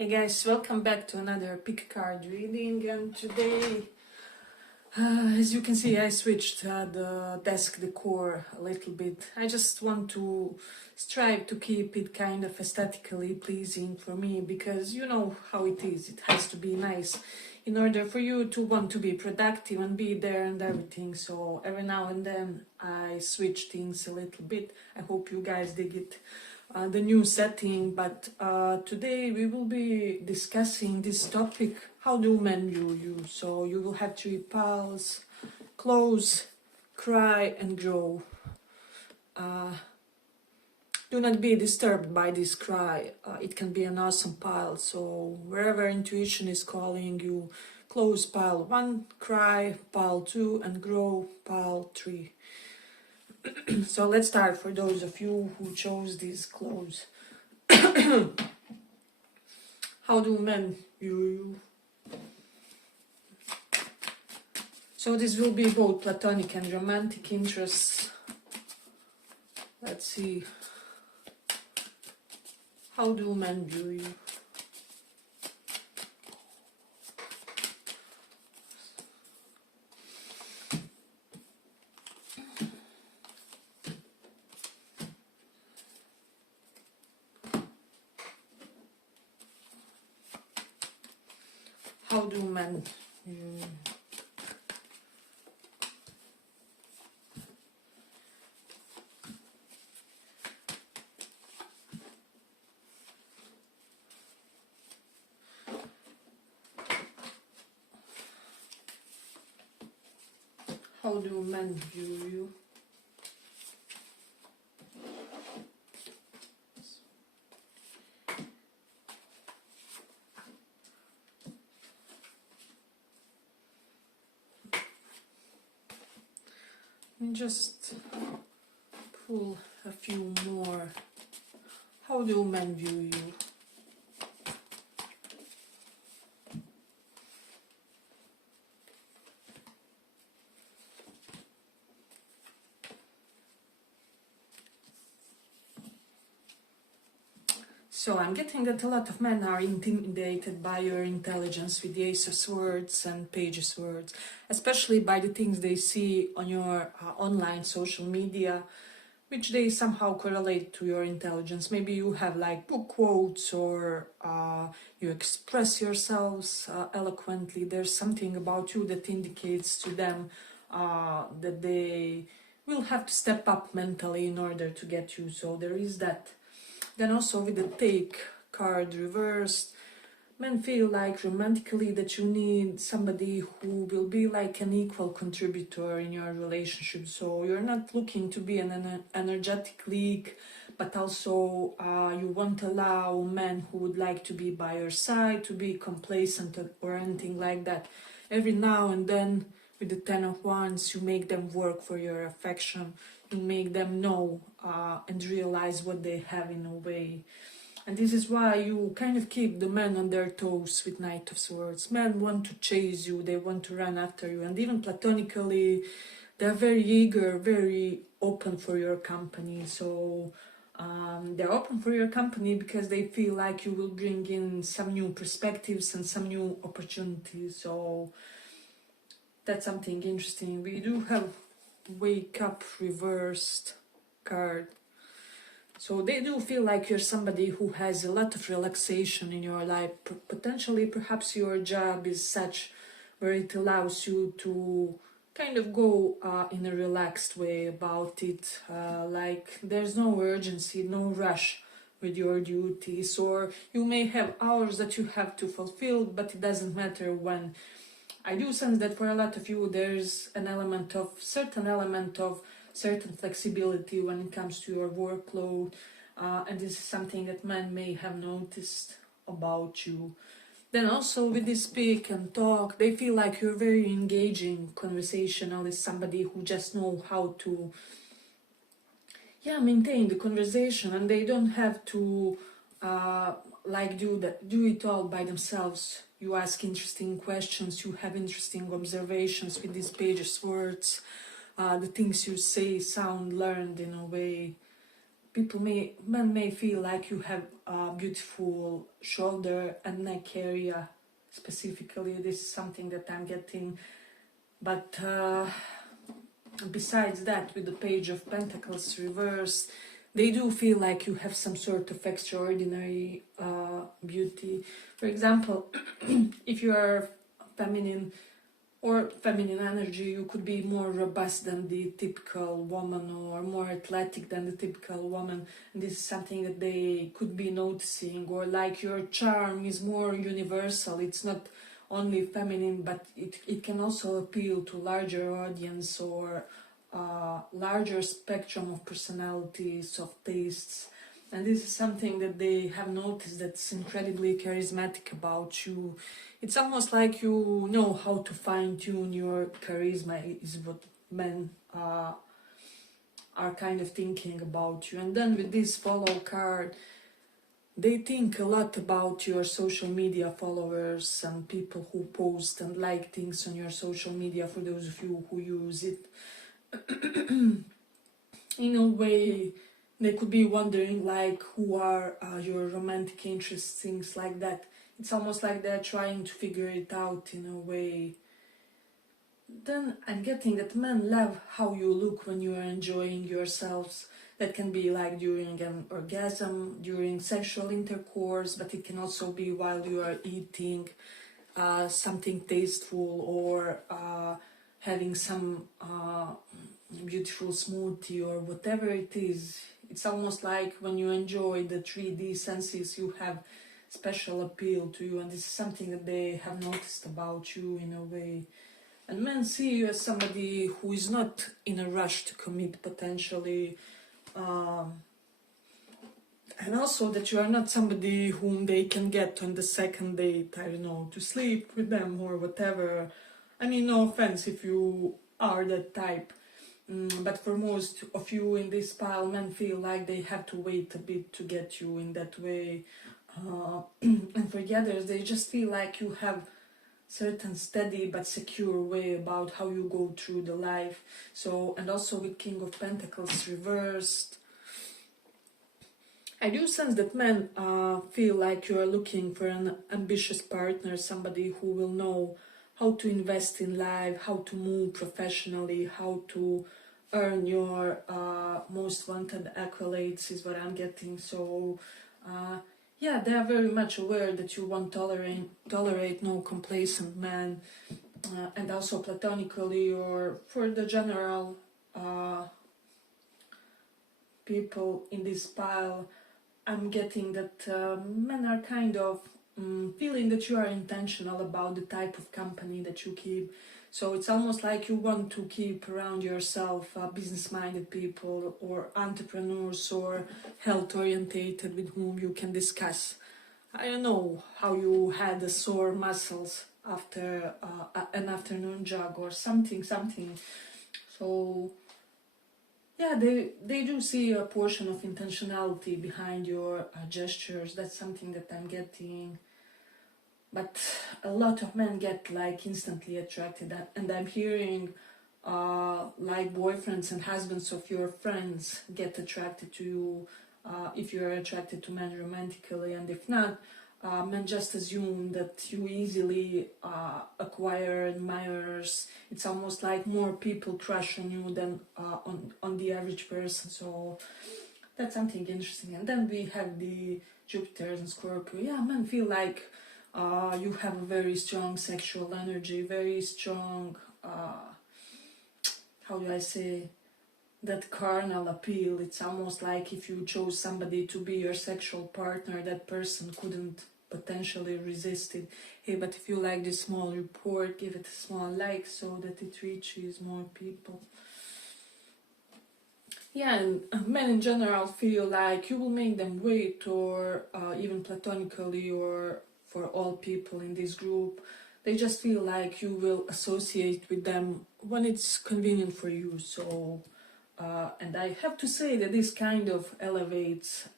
Hey guys, welcome back to another pick card reading, and today, as you can see, I switched the desk decor a little bit. I just want to strive to keep it kind of aesthetically pleasing for me, because you know how it is, it has to be nice in order for you to want to be productive and be there and everything. So every now and then I switch things a little bit. I hope you guys dig it. The new setting, but today we will be discussing this topic: how do men view you? So you will have three piles: close, cry, and grow. Do not be disturbed by this cry. It can be an awesome pile. So wherever intuition is calling you, close pile 1, cry pile 2, and grow pile 3. So let's start. For those of you who chose this close, how do men view you? So this will be both platonic and romantic interests. Let's see. How do men view you? How do men view you? How do men view you? And just pull a few more. How do men view you? So I'm getting that a lot of men are intimidated by your intelligence with the Ace of Swords and Page of Swords, especially by the things they see on your online social media, which they somehow correlate to your intelligence. Maybe you have like book quotes, or you express yourselves eloquently. There's something about you that indicates to them that they will have to step up mentally in order to get you. So there is that. Then also with the Take card reversed, men feel like romantically that you need somebody who will be like an equal contributor in your relationship. So you're not looking to be an energetic leak, but also you won't allow men who would like to be by your side to be complacent or anything like that. Every now and then with the Ten of Wands, you make them work for your affection. You make them know and realize what they have in a way. And this is why you kind of keep the men on their toes with Knight of Swords. Men want to chase you, they want to run after you, and even platonically, they're very eager, very open for your company. So they're open for your company because they feel like you will bring in some new perspectives and some new opportunities. So that's something interesting. We do have Wake Up reversed card. So they do feel like you're somebody who has a lot of relaxation in your life. Potentially, perhaps your job is such where it allows you to kind of go in a relaxed way about it. Like there's no urgency, no rush with your duties, or you may have hours that you have to fulfill, but it doesn't matter when. I do sense that for a lot of you there's an element of certain flexibility when it comes to your workload, and this is something that men may have noticed about you. Then also with this speak and talk, they feel like you're very engaging conversationalist, somebody who just know how to maintain the conversation, and they don't have to do it all by themselves. You ask interesting questions, you have interesting observations with this Page of Swords. The things you say sound learned in a way. men may feel like you have a beautiful shoulder and neck area specifically. This is something that I'm getting. But besides that, with the Page of Pentacles reversed, they do feel like you have some sort of extraordinary beauty. For example, if you are feminine or feminine energy, you could be more robust than the typical woman or more athletic than the typical woman. And this is something that they could be noticing. Or like your charm is more universal. It's not only feminine, but it can also appeal to larger audience or larger spectrum of personalities, of tastes. And this is something that they have noticed that's incredibly charismatic about you. It's almost like you know how to fine-tune your charisma, is what men are kind of thinking about you. And then with this follow card, they think a lot about your social media followers and people who post and like things on your social media, for those of you who use it. In a way, they could be wondering like who are your romantic interests, things like that. It's almost like they're trying to figure it out in a way. Then I'm getting that men love how you look when you are enjoying yourselves. That can be like during an orgasm, during sexual intercourse, but it can also be while you are eating something tasteful or having some beautiful smoothie or whatever it is. It's almost like when you enjoy the 3D senses, you have special appeal to you, and this is something that they have noticed about you in a way. And men see you as somebody who is not in a rush to commit potentially, and also that you are not somebody whom they can get on the second date, I don't know, to sleep with them or whatever. I mean, no offense if you are that type. But for most of you in this pile, men feel like they have to wait a bit to get you in that way. And for the others, they just feel like you have certain steady but secure way about how you go through the life. So, and also with King of Pentacles reversed, I do sense that men feel like you are looking for an ambitious partner, somebody who will know how to invest in life, how to move professionally, how to earn your most wanted accolades, is what I'm getting. So yeah, they are very much aware that you won't tolerate no complacent man, and also platonically or for the general people in this pile, I'm getting that men are kind of feeling that you are intentional about the type of company that you keep. So it's almost like you want to keep around yourself business-minded people or entrepreneurs or health-orientated with whom you can discuss, I don't know, how you had the sore muscles after an afternoon jog or something. So yeah, they do see a portion of intentionality behind your gestures. That's something that I'm getting. But a lot of men get like instantly attracted, and I'm hearing like boyfriends and husbands of your friends get attracted to you if you're attracted to men romantically, and if not, men just assume that you easily acquire admirers. It's almost like more people crush on you than on the average person. So that's something interesting. And then we have the Jupiter and Scorpio. Yeah, men feel like you have a very strong sexual energy, very strong, how do I say, that carnal appeal. It's almost like if you chose somebody to be your sexual partner, that person couldn't potentially resist it. Hey, but if you like this small report, give it a small like so that it reaches more people. Yeah, and men in general feel like you will make them wait, or even platonically, or for all people in this group, they just feel like you will associate with them when it's convenient for you. So, and I have to say that this kind of elevates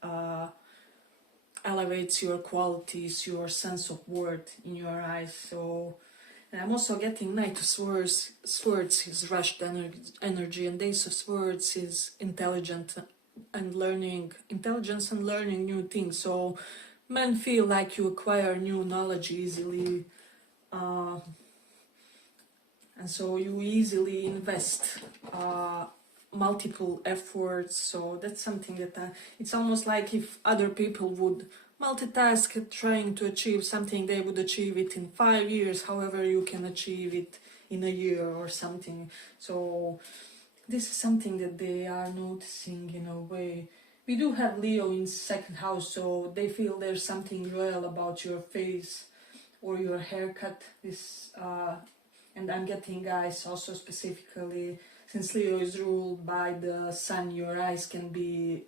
your qualities, your sense of worth in your eyes. So, and I'm also getting Knight of Swords is rushed energy, and Ace of Swords is intelligent and learning intelligence and learning new things. So men feel like you acquire new knowledge easily, uh, and so you easily invest multiple efforts. So that's something that it's almost like if other people would multitask trying to achieve something, they would achieve it in 5 years. However, you can achieve it in a year or something. So this is something that they are noticing in a way. We do have Leo in second house, so they feel there's something royal about your face or your haircut. This and I'm getting eyes also specifically, since Leo is ruled by the sun, your eyes can be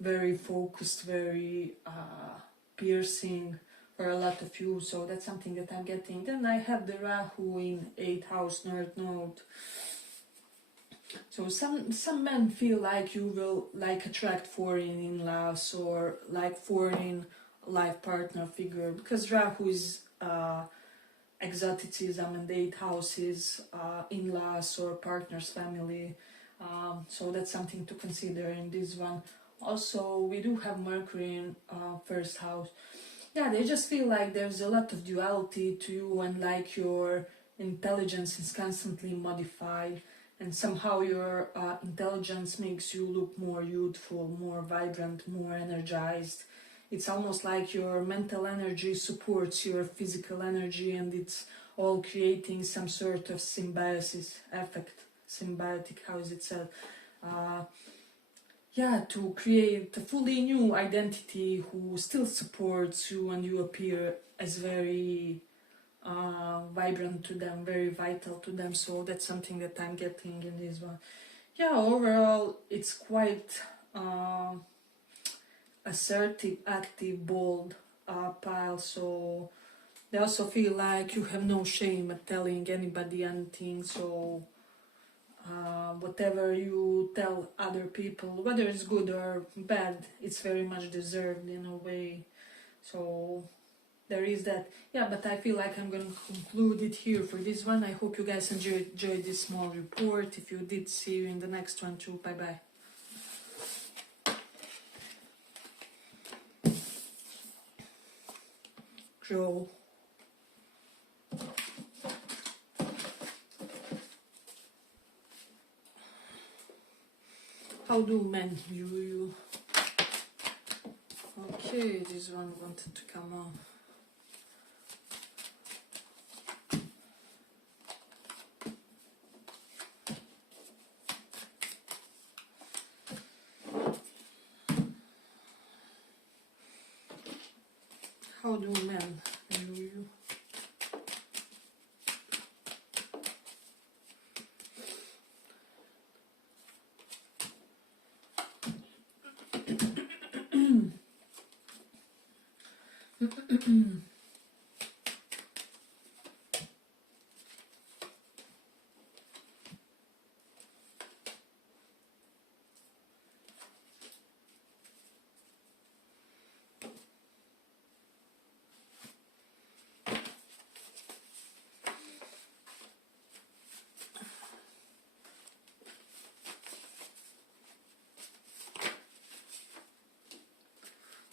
very focused, very piercing for a lot of you. So that's something that I'm getting. Then I have the Rahu in 8th house, North Node. So some men feel like you will like attract foreign in-laws or like foreign life partner figure, because Rahu is exoticism and 8th houses, in-laws or partners, family. So that's something to consider in this one. Also, we do have Mercury in first house. Yeah, they just feel like there's a lot of duality to you, and like your intelligence is constantly modified, and somehow your intelligence makes you look more youthful, more vibrant, more energized. It's almost like your mental energy supports your physical energy, and it's all creating some sort of symbiosis effect. Symbiotic, how is it said? Yeah, to create a fully new identity who still supports you, and you appear as very vibrant to them, very vital to them. So that's something that I'm getting in this one. Yeah, overall it's quite assertive, active, bold pile. So they also feel like you have no shame at telling anybody anything. So whatever you tell other people, whether it's good or bad, it's very much deserved in a way. So there is that. Yeah, but I feel like I'm going to conclude it here for this one. I hope you guys enjoyed this small report. If you did, see you in the next one too. Bye bye. Joe. How do men view you? Okay, this one wanted to come off. How do men view you?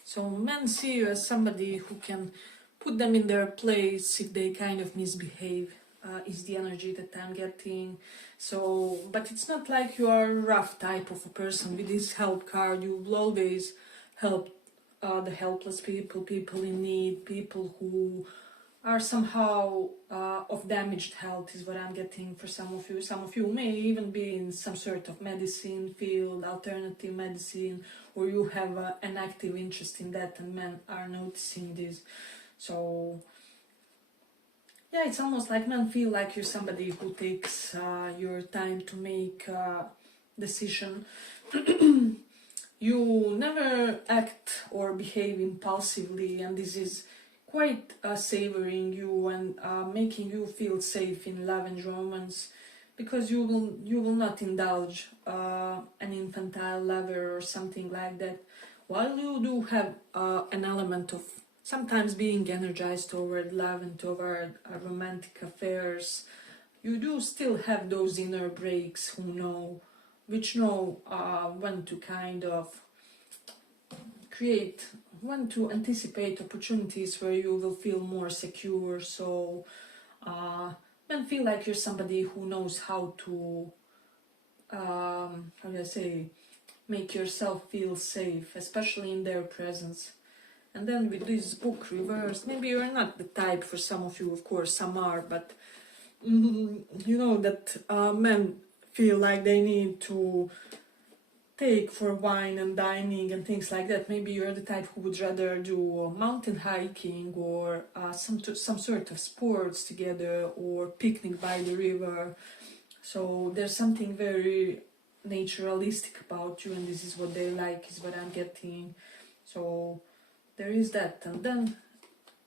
So men see you as somebody who can put them in their place if they kind of misbehave, is the energy that I'm getting. So, but it's not like you are a rough type of a person. With this help card, you will always help the helpless people, people in need, people who are somehow of damaged health, is what I'm getting for some of you. Some of you may even be in some sort of medicine field, alternative medicine, or you have an active interest in that, and men are noticing this. So yeah, it's almost like men feel like you're somebody who takes your time to make a decision. You never act or behave impulsively, and this is quite savoring you and making you feel safe in love and romance, because you will not indulge an infantile lover or something like that. While you do have an element of sometimes being energized toward love and toward romantic affairs, you do still have those inner breaks who know which know when to kind of create, when to anticipate opportunities where you will feel more secure. So men feel like you're somebody who knows how to, how do I say, make yourself feel safe, especially in their presence. And then with this book reversed, maybe you're not the type, for some of you, of course, some are, but you know that men feel like they need to take for wine and dining and things like that. Maybe you're the type who would rather do mountain hiking or some sort of sports together, or picnic by the river. So there's something very naturalistic about you, and this is what they like, is what I'm getting. So there is that. And then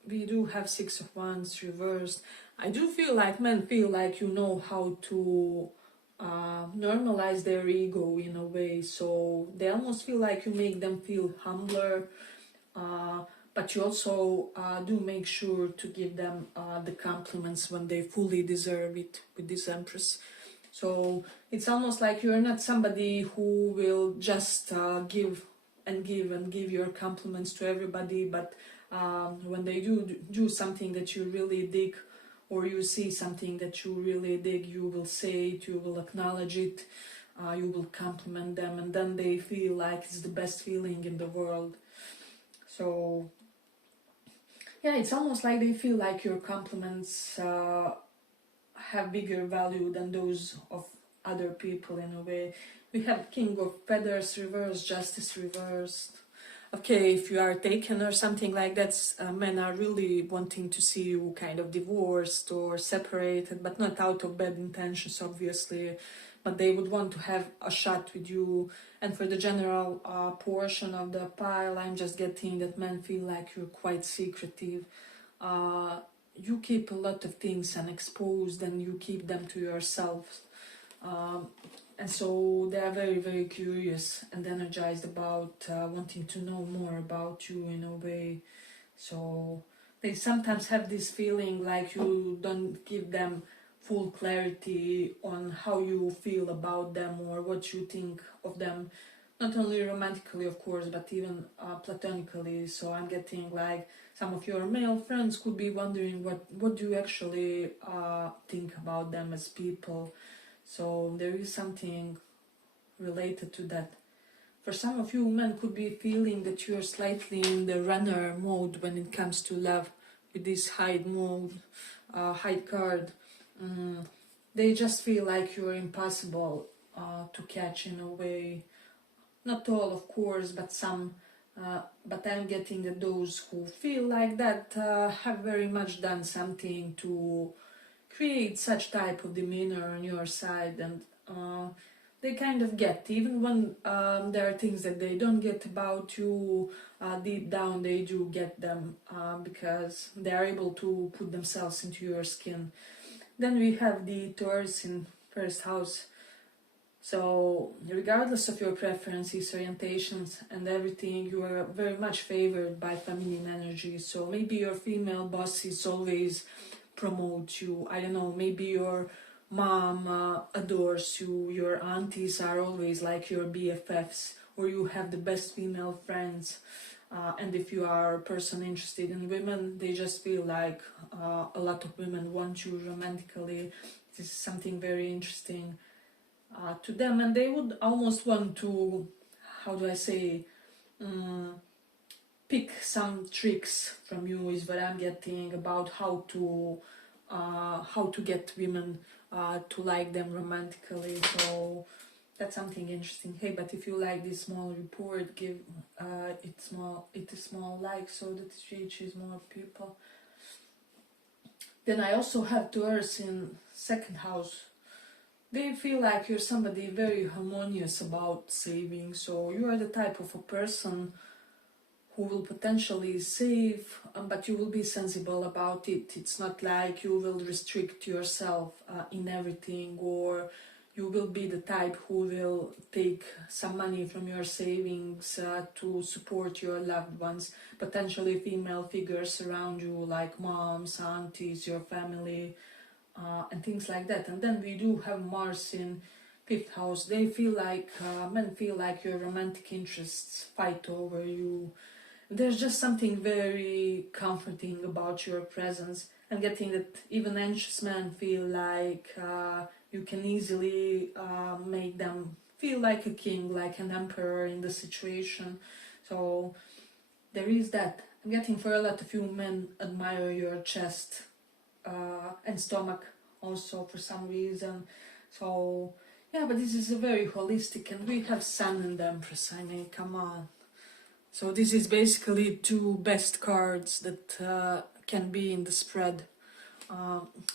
we do have Six of Wands reversed. I do feel like men feel like you know how to normalize their ego in a way. So they almost feel like you make them feel humbler, but you also do make sure to give them the compliments when they fully deserve it with this Empress. So it's almost like you're not somebody who will just give your compliments to everybody, but when they do something that you really dig, or you see something that you really dig, you will say it, you will acknowledge it, you will compliment them, and then they feel like it's the best feeling in the world. So yeah, it's almost like they feel like your compliments have bigger value than those of other people in a way. We have King of Feathers reversed, Justice reversed. Okay, if you are taken or something like that, men are really wanting to see you kind of divorced or separated, but not out of bad intentions, obviously. But they would want to have a shot with you. And for the general portion of the pile, I'm just getting that men feel like you're quite secretive. You keep a lot of things unexposed, and you keep them to yourself. And so they are very, very curious and energized about wanting to know more about you in a way. So they sometimes have this feeling like you don't give them full clarity on how you feel about them or what you think of them. Not only romantically, of course, but even platonically. So I'm getting like some of your male friends could be wondering what do you actually think about them as people. So there is something related to that. For some of you, men could be feeling that you are slightly in the runner mode when it comes to love, with this hide mode, hide card. They just feel like you're impossible to catch in a way. Not all, of course, but some. But I'm getting that those who feel like that have very much done something to create such type of demeanor on your side, and they kind of get, even when there are things that they don't get about you, deep down they do get them, because they are able to put themselves into your skin. Then we have the Taurus in first house. So regardless of your preferences, orientations and everything, you are very much favored by feminine energy. So maybe your female bosses always promote you. I don't know, maybe your mom adores you, your aunties are always like your BFFs, or you have the best female friends. And if you are a person interested in women, they just feel like a lot of women want you romantically. This is something very interesting to them, and they would almost want to, how do I say, pick some tricks from you, is what I'm getting, about how to get women to like them romantically. So that's something interesting. Hey, but if you like this small report, give it small like, so that it reaches more people. Then I also have Taurus in second house. They feel like you're somebody very harmonious about saving. So you are the type of a person who will potentially save, but you will be sensible about it. It's not like you will restrict yourself in everything, or you will be the type who will take some money from your savings to support your loved ones, potentially female figures around you, like moms, aunties, your family, and things like that. And then we do have Mars in fifth house. They feel like men feel like your romantic interests fight over you. There's just something very comforting about your presence. I'm getting that even anxious men feel like you can easily make them feel like a king, like an emperor in the situation. So there is that. I'm getting for a lot of you men admire your chest and stomach also for some reason. So yeah, but this is a very holistic, and we have Sun and Empress. I mean, come on. So this is basically two best cards that can be in the spread.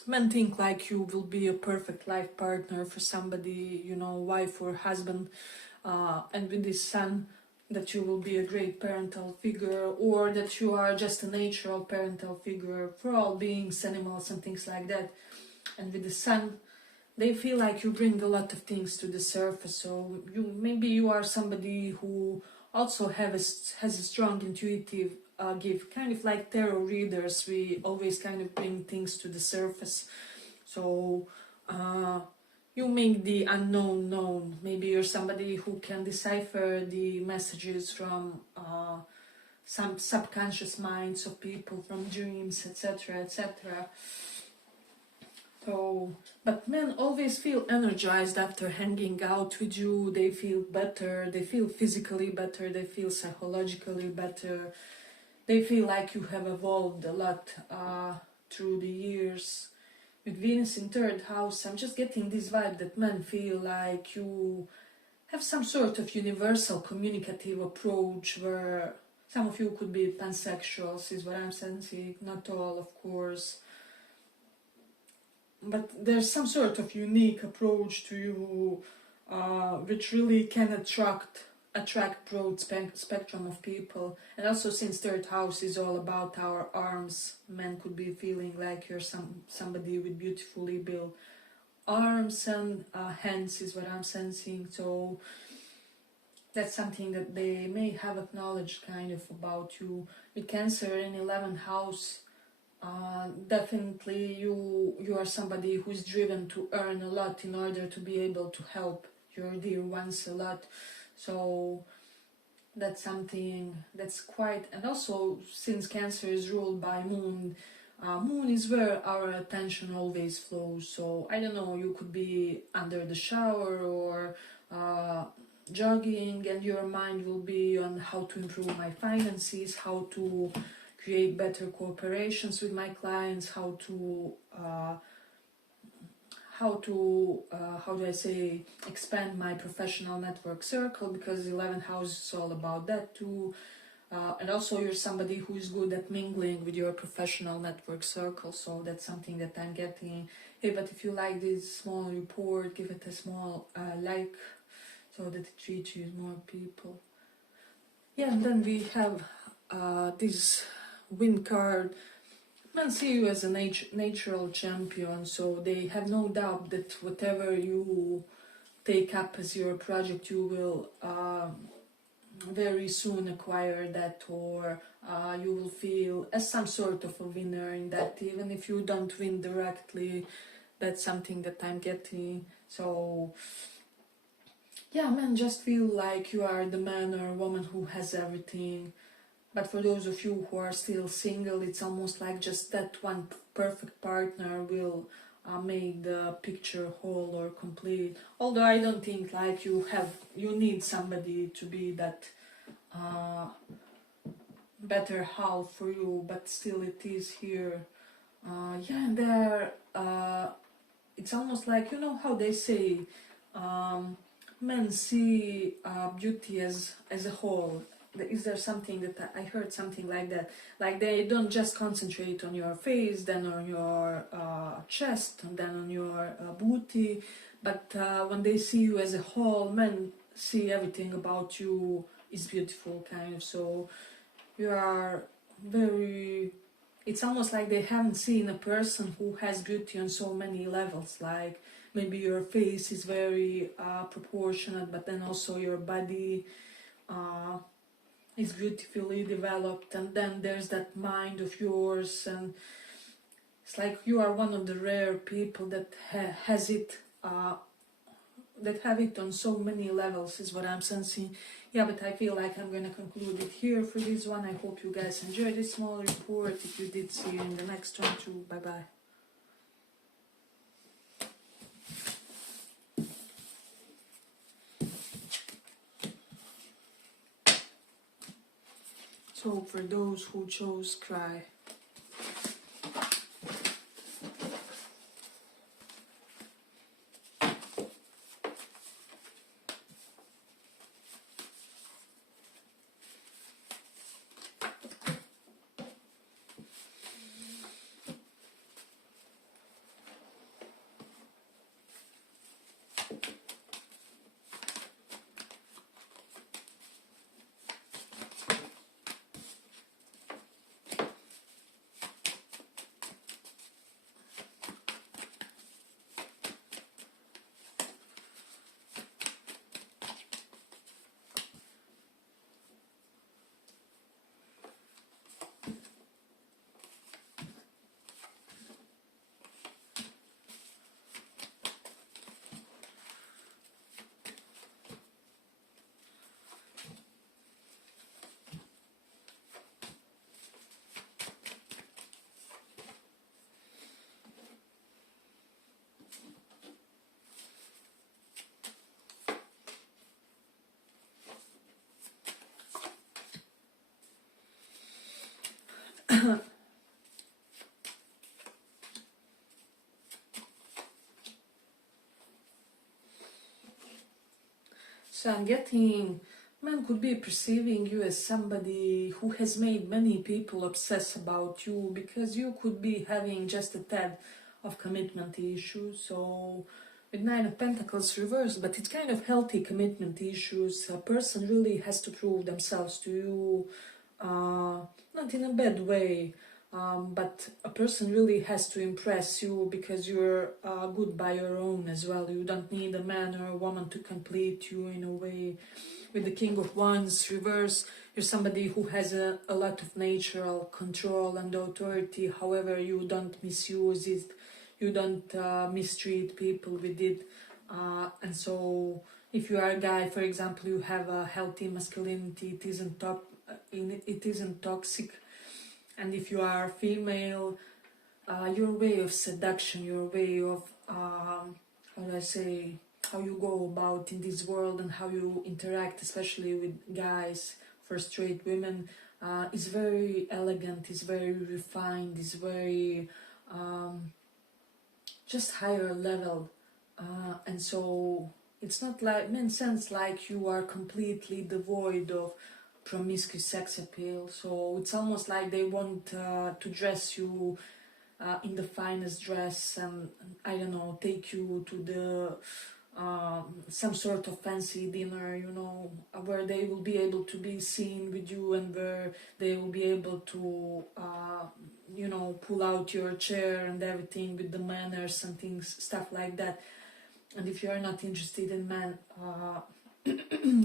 Men think like you will be a perfect life partner for somebody, you know, wife or husband, and with this Sun, that you will be a great parental figure, or that you are just a natural parental figure for all beings, animals and things like that. And with the Sun, they feel like you bring a lot of things to the surface. So maybe you are somebody who also has a strong intuitive gift, kind of like tarot readers. We always kind of bring things to the surface. So you make the unknown known. Maybe you're somebody who can decipher the messages from some subconscious minds of people, from dreams, etc., etc. So, but men always feel energized after hanging out with you. They feel better, they feel physically better, they feel psychologically better. They feel like you have evolved a lot through the years. With Venus in third house, I'm just getting this vibe that men feel like you have some sort of universal communicative approach, where some of you could be pansexuals, is what I'm sensing. Not all, of course. But there's some sort of unique approach to you which really can attract broad spectrum of people. And also, since third house is all about our arms, men could be feeling like you're somebody with beautifully built arms and hands, is what I'm sensing. So that's something that they may have acknowledged kind of about you. With Cancer in 11th house, definitely you are somebody who is driven to earn a lot in order to be able to help your dear ones a lot. So that's something that's quite. And also, since Cancer is ruled by Moon, Moon is where our attention always flows. So I don't know, you could be under the shower or jogging, and your mind will be on how to improve my finances, how to create better cooperations with my clients, how do I say, expand my professional network circle, because 11th house is all about that too. And also, you're somebody who is good at mingling with your professional network circle, so that's something that I'm getting. Hey, but if you like this small report, give it a small like, so that it reaches more people. Yeah, and then we have this Wind card. Men see you as a natural champion, so they have no doubt that whatever you take up as your project, you will very soon acquire that, or you will feel as some sort of a winner in that, even if you don't win directly. That's something that I'm getting. So yeah, men just feel like you are the man or woman who has everything. But for those of you who are still single, it's almost like just that one perfect partner will make the picture whole or complete. Although I don't think like you need somebody to be that better half for you, but still it is here. Yeah, and there, it's almost like, you know how they say, men see beauty as a whole. Is there something that I heard something like that? Like they don't just concentrate on your face, then on your chest, and then on your booty, but when they see you as a whole, men see everything about you is beautiful, kind of. So you are very. It's almost like they haven't seen a person who has beauty on so many levels. Like maybe your face is very proportionate, but then also your body. Is beautifully developed, and then there's that mind of yours, and it's like you are one of the rare people that has it that have it on so many levels is what I'm sensing. Yeah, but I feel like I'm gonna conclude it here for this one. I hope you guys enjoyed this small report. If you did, see you in the next one too. Bye bye. So for those who chose cry. So I'm getting, man could be perceiving you as somebody who has made many people obsess about you, because you could be having just a tad of commitment issues. So with Nine of Pentacles reversed, but it's kind of healthy commitment issues. A person really has to prove themselves to you, not in a bad way, but a person really has to impress you, because you're good by your own as well. You don't need a man or a woman to complete you in a way. With the King of Wands reverse, you're somebody who has a lot of natural control and authority. However, you don't misuse it, you don't mistreat people with it. And so if you are a guy, for example, you have a healthy masculinity, it isn't toxic. And if you are female, your way of seduction, your way of, how do I say, how you go about in this world and how you interact, especially with guys, for straight women, is very elegant, is very refined, is very just higher level. And so it's not like, in sense, like you are completely devoid of promiscuous sex appeal. So it's almost like they want to dress you in the finest dress, and I don't know, take you to the some sort of fancy dinner, you know, where they will be able to be seen with you, and where they will be able to you know, pull out your chair and everything with the manners and things, stuff like that. And if you are not interested in men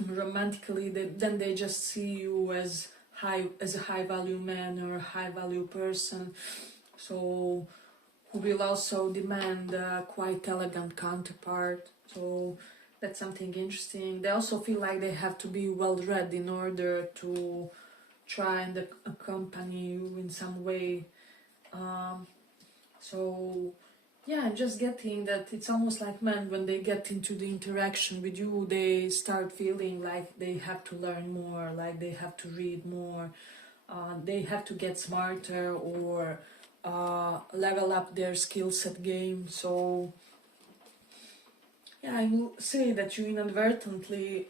romantically, then they just see you as a high value man or a high value person, so who will also demand a quite elegant counterpart. So that's something interesting. They also feel like they have to be well read in order to try and accompany you in some way. So yeah, I'm just getting that it's almost like men, when they get into the interaction with you, they start feeling like they have to learn more, like they have to read more, they have to get smarter, or level up their skill set game. So yeah, I will say that you inadvertently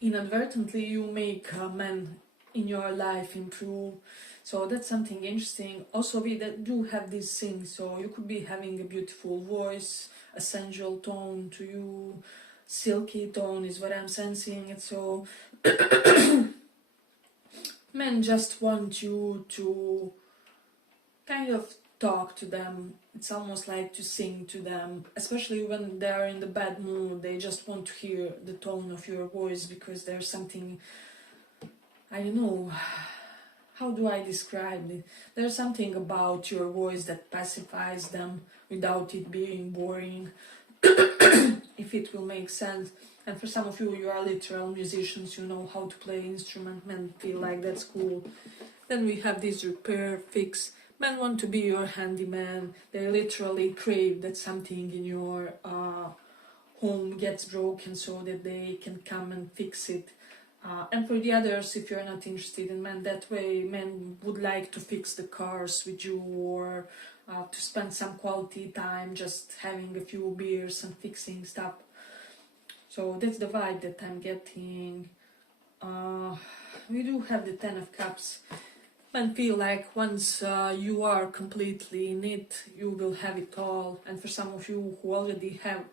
you make men in your life improve. So that's something interesting. Also, we that do have these things, so you could be having a beautiful voice, a sensual tone to you, silky tone is what I'm sensing. And so men just want you to kind of talk to them. It's almost like to sing to them, especially when they're in the bad mood. They just want to hear the tone of your voice, because there's something, I don't know, how do I describe it? There's something about your voice that pacifies them without it being boring. if it will make sense. And for some of you, you are literal musicians, you know how to play instrument, men feel like that's cool. Then we have this repair, fix. Men want to be your handyman. They literally crave that something in your home gets broken so that they can come and fix it. And for the others, if you're not interested in men that way, men would like to fix the cars with you, or to spend some quality time just having a few beers and fixing stuff. So that's the vibe that I'm getting. We do have the Ten of Cups. Men feel like once you are completely in it, you will have it all. And for some of you who already have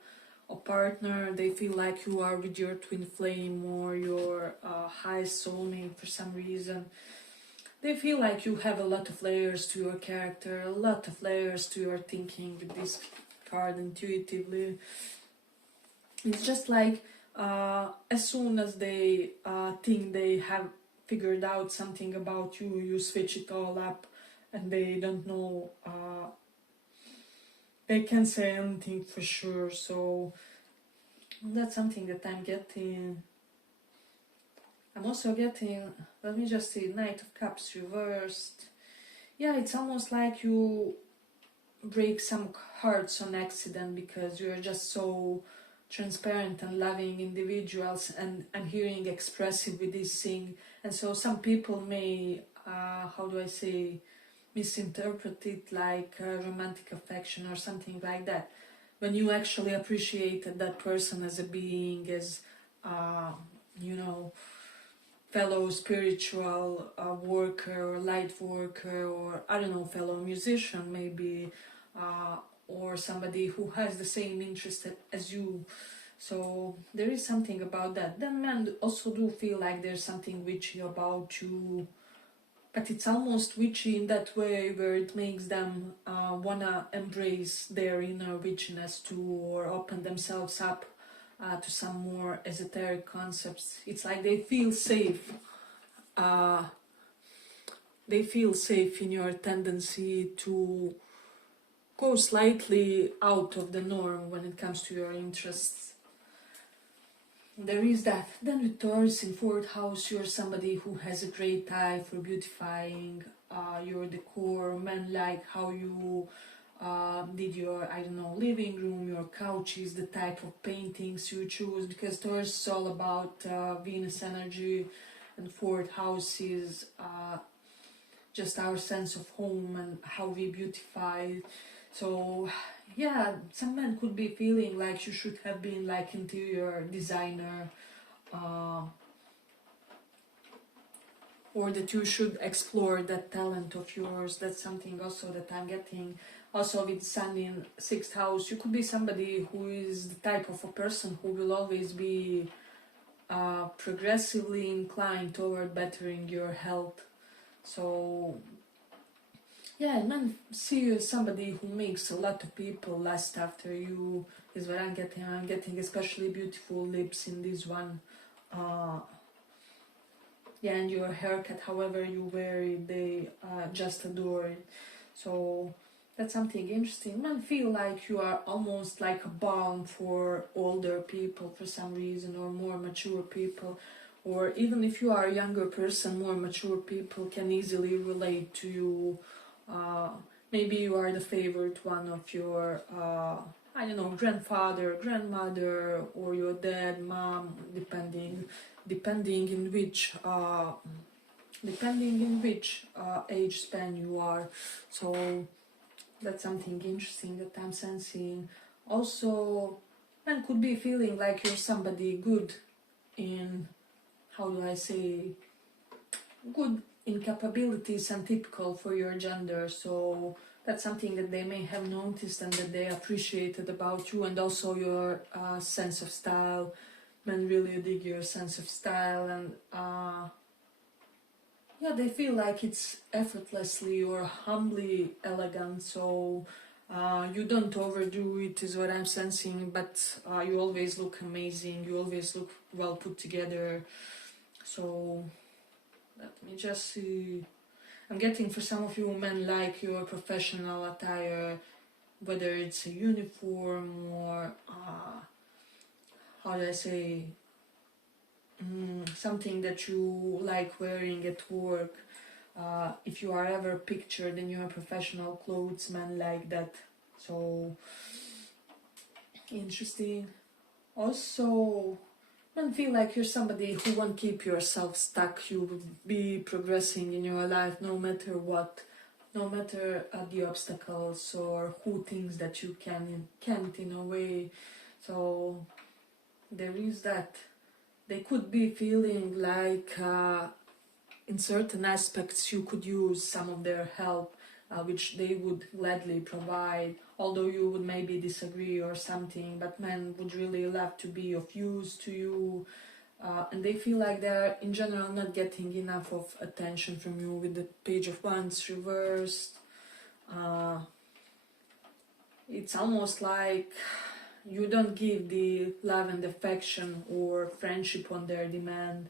a partner, they feel like you are with your twin flame or your highest soulmate for some reason. They feel like you have a lot of layers to your character, a lot of layers to your thinking with this card intuitively. It's just like as soon as they think they have figured out something about you, you switch it all up and they don't know, they can't say anything for sure. So that's something that I'm getting. I'm also getting, let me just see, Knight of Cups reversed. Yeah, it's almost like you break some hearts on accident because you're just so transparent and loving individuals, and I'm hearing expressive with this thing. And so some people may, how do I say, misinterpret it like romantic affection or something like that, when you actually appreciated that person as a being, as you know, fellow spiritual worker or light worker, or I don't know, fellow musician maybe, or somebody who has the same interest as you. So there is something about that. Then men also do feel like there's something witchy about you, but it's almost witchy in that way where it makes them wanna embrace their inner witchiness too, or open themselves up to some more esoteric concepts. It's like they feel safe. They feel safe in your tendency to go slightly out of the norm when it comes to your interests. There is that. Then with Taurus in 4th house, you're somebody who has a great eye for beautifying your decor. Men like how you did your, I don't know, living room, your couches, the type of paintings you choose, because Taurus is all about Venus energy, and 4th house is just our sense of home and how we beautify. So yeah, some men could be feeling like you should have been like interior designer, or that you should explore that talent of yours. That's something also that I'm getting. Also with Sun in 6th house, you could be somebody who is the type of a person who will always be progressively inclined toward bettering your health. So yeah, men see you as somebody who makes a lot of people lust after you, is what I'm getting. I'm getting especially beautiful lips in this one. Yeah, and your haircut, however you wear it, they just adore it. So that's something interesting. Men feel like you are almost like a balm for older people for some reason, or more mature people. Or even if you are a younger person, more mature people can easily relate to you. Maybe you are the favorite one of your, I don't know, grandfather, grandmother, or your dad, mom, depending in which age span you are. So that's something interesting that I'm sensing. Also, men could be feeling like you're somebody good in, how do I say, good in capabilities and typical for your gender. So that's something that they may have noticed and that they appreciated about you, and also your sense of style. Men really dig your sense of style, and yeah, they feel like it's effortlessly or humbly elegant. So you don't overdo it, is what I'm sensing, but you always look amazing, you always look well put together. So let me just see. I'm getting, for some of you men, like your professional attire, whether it's a uniform or how do I say, something that you like wearing at work. If you are ever pictured in your professional clothes, man, like that. So interesting. Also, don't feel like you're somebody who won't keep yourself stuck. You will be progressing in your life no matter what, no matter the obstacles or who thinks that you can't in a way. So there is that. They could be feeling like in certain aspects you could use some of their help, which they would gladly provide, although you would maybe disagree or something, but men would really love to be of use to you, and they feel like they're in general not getting enough of attention from you with the Page of Wands reversed. It's almost like you don't give the love and affection or friendship on their demand.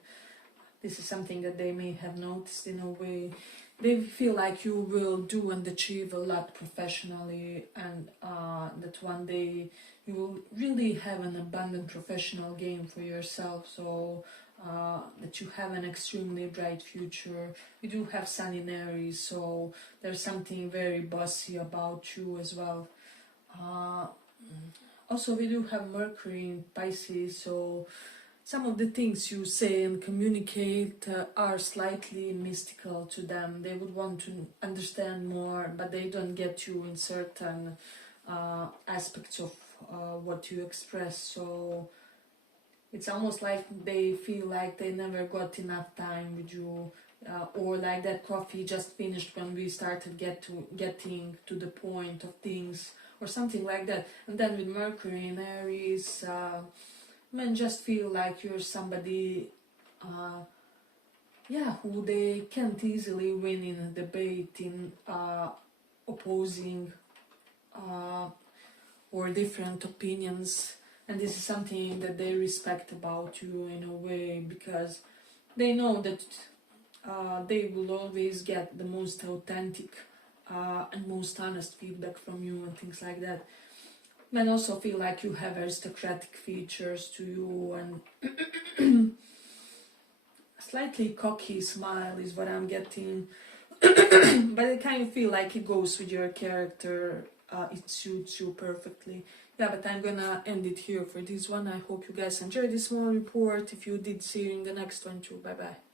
This is something that they may have noticed in a way. They feel like you will do and achieve a lot professionally, and that one day you will really have an abundant professional game for yourself, so that you have an extremely bright future. You do have Sun in Aries, so there's something very bossy about you as well. Also, we do have Mercury in Pisces, so some of the things you say and communicate are slightly mystical to them. They would want to understand more, but they don't get you in certain aspects of what you express. So it's almost like they feel like they never got enough time with you, or like that coffee just finished when we started getting to the point of things, or something like that. And then with Mercury in Aries, men just feel like you're somebody who they can't easily win in a debate, in opposing or different opinions, and this is something that they respect about you in a way, because they know that they will always get the most authentic and most honest feedback from you and things like that. Men also feel like you have aristocratic features to you, and a slightly cocky smile is what I'm getting. But I kind of feel like it goes with your character, it suits you perfectly. Yeah, but I'm gonna end it here for this one. I hope you guys enjoyed this small report. If you did, see you in the next one too. Bye bye.